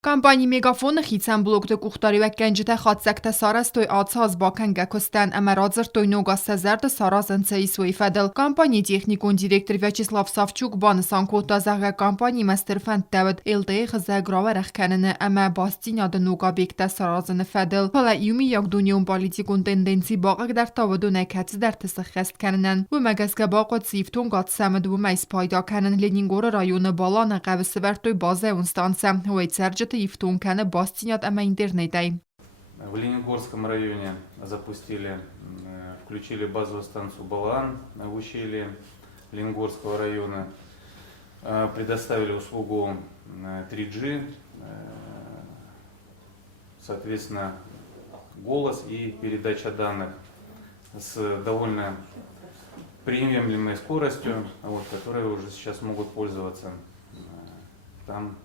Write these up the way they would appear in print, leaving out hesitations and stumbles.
Компания Мегафон хитсан блогды кухтари ва генжите хатсекте сарас той ацаз бакан гакостан амарадзер той ногасте зерд саразен цейсуи федел. Компания техникун директор Вячеслав Савчук бансан кота зага компания мастерфанд Давид Илдей хзе граверх канene ама бастин ад нога бекте саразен федел. Пала یومی یک دنیون پالیتیکون تندنسی باقی در تاودو نکت در تسخست کنن و مگس که باقت سیفتون قد سمد و میس پایدا کنن لینگور رایون بالا نقب سورتوی بازه اونستانسم و ایتسرجت یفتون کنه باستینات اما اینترنتی. В Лениногорском районе включили базовую станцию Балан в ущелье Лениногорского района, предоставили услугу 3G, соответственно, голос и передача данных с довольно приемлемой скоростью, которой уже сейчас могут пользоваться там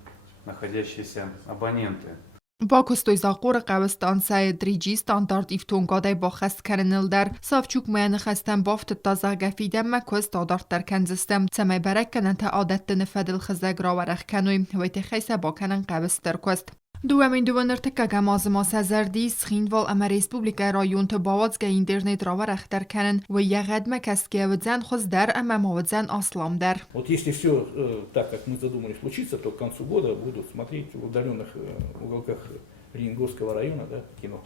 находящиеся абоненты. با کستوی زاقور قوستان سای 3G ستاندارد ایفتون قادای با خست کرنل در صافچوک میان خستن بافت تازه گفیدم ما کست ستاندارد در کنزستم تمای برک کنن تا عادت نفدل خزگ را ورخ کنویم ویت خیسه با کنن قوست در کست. دوامین دوانر تکه مازما سزردی سخین وال اما ریسپوبلیکا رایون تا باوزگه اینترنت را ورخ در کنن و یغد ما کسکه ودزن خوز در اما موزن اسلام در. Вот если все так, как мы задумали случится, то к концу года будут смотреть в удаленных уголках Ленингорского района, да, кино.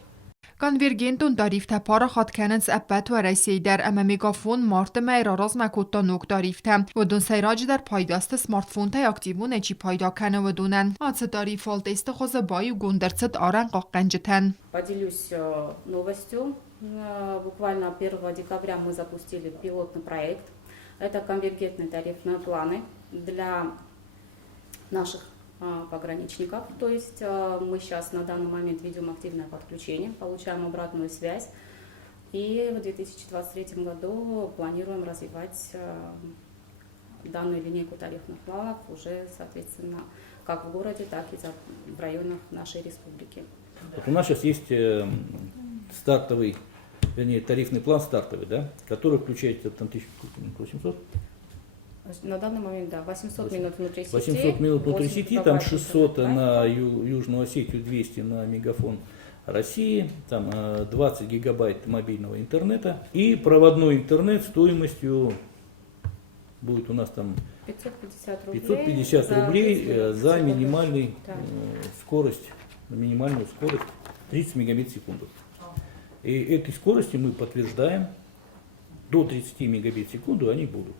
Конвергентун дарифта пара خات کننس ابت و رسی در اما میگافون مارت میرا راز مکوتا نوک داریفته و دون سیراج در پایداست سمارت فون تا اکتیبون چی پایدا کنه و دونن آت داریفالت است خوز بای و گندرцет آرن قاقنجتن. Поделюсь новостью. Буквально 1 декабря мы запустили пилотный проект. Это конвергентные тарифные планы для наших пограничников. То есть мы сейчас на данный момент ведем активное подключение, получаем обратную связь. И в 2023 году планируем развивать данную линейку тарифных планов уже, соответственно, как в городе, так и в районах нашей республики. Вот у нас сейчас есть стартовый, вернее, тарифный план стартовый, да, который включает там 1800. На данный момент, да, 800 минут внутри сети. 800 минут внутри сети, там 600 на Южную Осетию, 200 на Мегафон России, там 20 гигабайт мобильного интернета и проводной интернет стоимостью будет у нас там 550 рублей за минимальную скорость 30 мегабит в секунду. И этой скорости мы подтверждаем, до 30 мегабит в секунду они будут.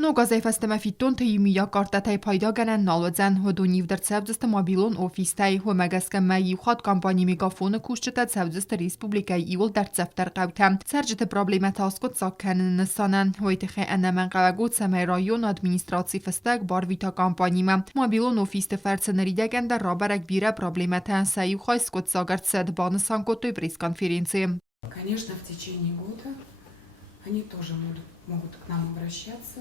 نوگازه فستم فیتون تیمیا کارتای پایدا گنن نالوزن و دونیو در سبزست مابیلون اوفیستای و مگس که مایی خود کمپانی میگافون کوشت سبزست ریسپوبلیکای ایول در زفتر قوتم سرجت پرابلمت اسکوت ساکنن نسانن و ایتخه انمن قوگوت سمی رایون ادمینستراسی فستگ بار ویتا کمپانی ما مابیلون اوفیست فرس نریده گند رابرک بیره پرابلمت سایو خواهی سکوت ساگرد سد بانسان کتوی بریس конференции. Конечно, в течение года они тоже могут к нам обращаться.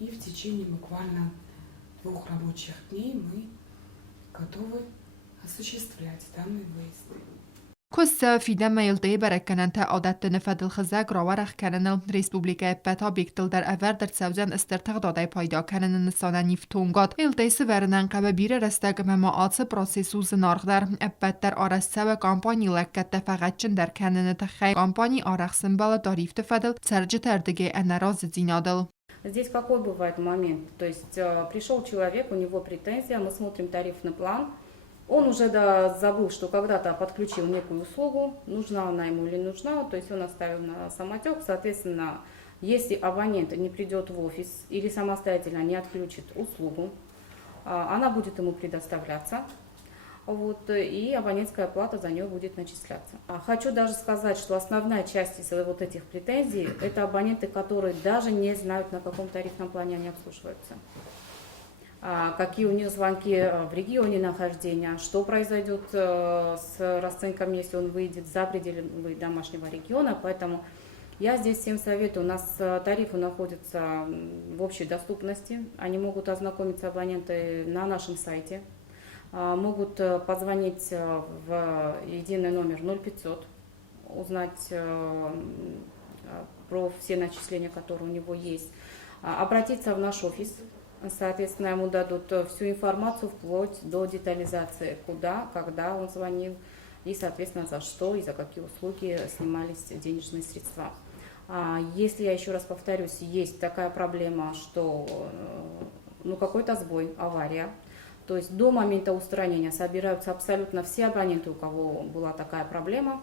И в течение буквально 2 рабочих дней мы готовы осуществлять данный выезд. کس فیده میلده برکنن تا عادت نفدل خزگ را ورخ کنن ریسپوبلیکا پتا بیکتل در اول در سوزن استرتق داده پایدا کنن نسانه نیفتونگاد ایلده سورنن قبه بیر رستگ مماعات پروسیسوز نارخ در ابت در آرسته و کامپانی لکت فقط چن در کنن تخی کامپانی آرخ سنبال داریفت فدل سرج تردگه انراز زینادل. Здесь какой бывает момент? То есть пришел человек, у него претензия, мы смотрим тарифный план, он уже забыл, что когда-то подключил некую услугу, нужна она ему или нужна, то есть он оставил на самотек, соответственно, если абонент не придет в офис или самостоятельно не отключит услугу, она будет ему предоставляться. И абонентская плата за нее будет начисляться. Хочу даже сказать, что основная часть из этих претензий – это абоненты, которые даже не знают, на каком тарифном плане они обслуживаются. Какие у них звонки в регионе нахождения, что произойдет с расценками, если он выйдет за пределы домашнего региона. Поэтому я здесь всем советую, у нас тарифы находятся в общей доступности, они могут ознакомиться абоненты на нашем сайте. Могут позвонить в единый номер 0500, узнать про все начисления, которые у него есть, обратиться в наш офис Соответственно, ему дадут всю информацию вплоть до детализации, куда, когда он звонил и, соответственно, за что и за какие услуги снимались денежные средства. Если, я еще раз повторюсь, есть такая проблема, что какой-то сбой, авария, то есть до момента устранения собираются абсолютно все абоненты, у кого была такая проблема,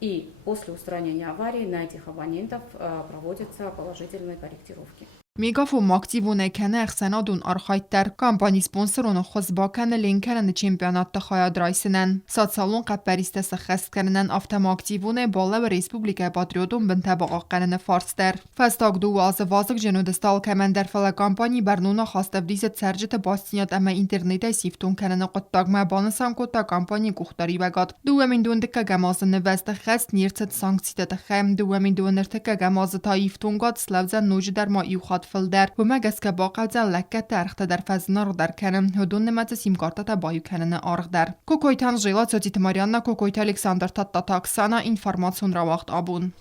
и после устранения аварии на этих абонентов проводятся положительные корректировки. Միգաֆոն ակտիվուն է քանը ախսանադուն արխայտար կամպանի սպոնսորոն խոզբականը լինքանը չեմպիոնատ տխայադրայսնեն սոցիալուն կապերիստեսը խեսկերնեն ավտոմակտիվուն է բոլավը ռեսպուբլիկա պատրիոտուն բնթաբաղականը ֆարստեր ֆաստակ դու ազվազիկ ջենոդստալ կամանդարֆալա կամպանի բեռնունա խաստավդիզը ցերջը բաստինյատ ամա ինտերնետը սիֆտուն կանանա կտտագմա բանասան կոտա կամպանի կուխտարի վագատ դու ամինդուն դկա գամազը նվեստը խեստ նիրցդ սանկցիտը խեմ դու ամինդուն նրթկա գամազը թայիֆտուն գատ սլավզան նոջդարմա իուխատ فلدر و مگس که باقی لکت درخت در فزنار در کنم هدون نمت سیم کارت بایو کنن آرغ در کوکویتان ژیلات سوتی تماریان کوکویت الکساندر تا تاکسانا اینفورماسیون را وقت آبون